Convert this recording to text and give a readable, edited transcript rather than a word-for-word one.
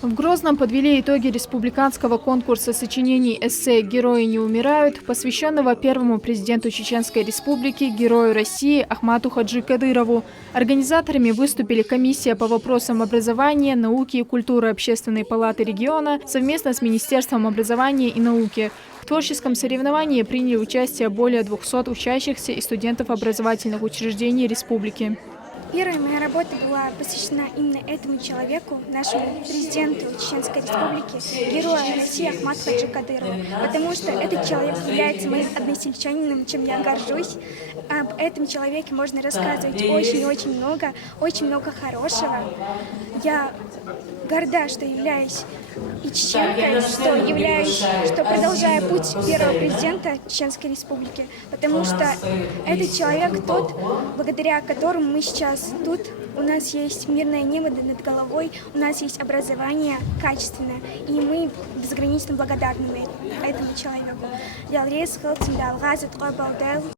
В Грозном подвели итоги республиканского конкурса сочинений эссе «Герои не умирают», посвященного первому президенту Чеченской Республики, герою России Ахмату Хаджи Кадырову. Организаторами выступили комиссия по вопросам образования, науки и культуры Общественной палаты региона совместно с Министерством образования и науки. В творческом соревновании приняли участие более 200 учащихся и студентов образовательных учреждений республики. Первая моя работа была посвящена именно этому человеку, нашему президенту Чеченской Республики, герою России Ахмату Хаджи Кадырову, потому что этот человек является моим односельчанином, чем я горжусь. Об этом человеке можно рассказывать очень много хорошего. Я горда, что являюсь и чеченкой, что продолжаю путь первого президента Чеченской Республики, потому что этот человек тот, благодаря которому мы сейчас тут, у нас есть мирное небо над головой, у нас есть образование качественное, и мы безгранично благодарны этому человеку.